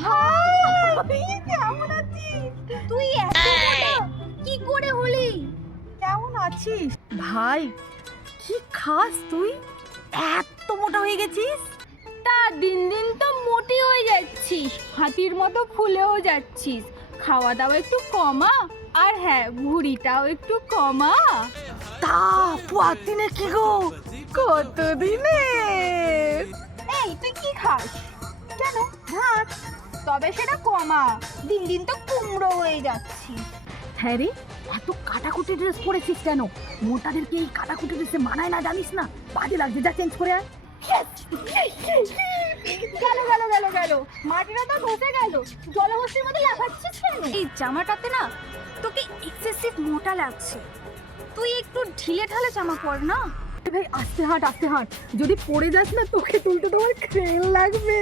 High, কেমন আছিস? তুই এত মোটা কি করে হলি? কেমন আছিস ভাই? কি খাস তুই? এত মোটা হয়ে গেছিস? তা দিন দিন তো মোটি হয়ে যাচ্ছিস, হাতির মতো ফুলেও যাচ্ছিস। খাওয়া দাওয়া একটু কমা, আর হ্যাঁ ভুঁড়িটাও একটু কমা। তা দিনে কি গো? কত দিনের? এই তুই কি খাস? কেন? ভাত। তবে সেটা কমা, দিন দিন তো কুমড়ো হয়ে যাচ্ছিস। হ্যাঁ রে, এত কাটাকুটি ড্রেস পরেছিস কেন? মোটাদেরকে এই কাটাকুটি ড্রেসে মানায় না, জানিস না? বাজে লাগছে, যা চেঞ্জ করে আয়। গেল গেল গেল গেল, মাটিটা তো ধসে গেল। জলহস্তির মধ্যে লাফাচ্ছিস কেন? এই জামাটাতে না তোকে এক্সেসিভ মোটা লাগছে, তুই একটু ঢিলে ঢালে জামা পর না। ভাই আস্তে হাঁট, আস্তে হাঁট, যদি পড়ে যাস না তোকে তুলতে তোমার ক্রেন লাগবে।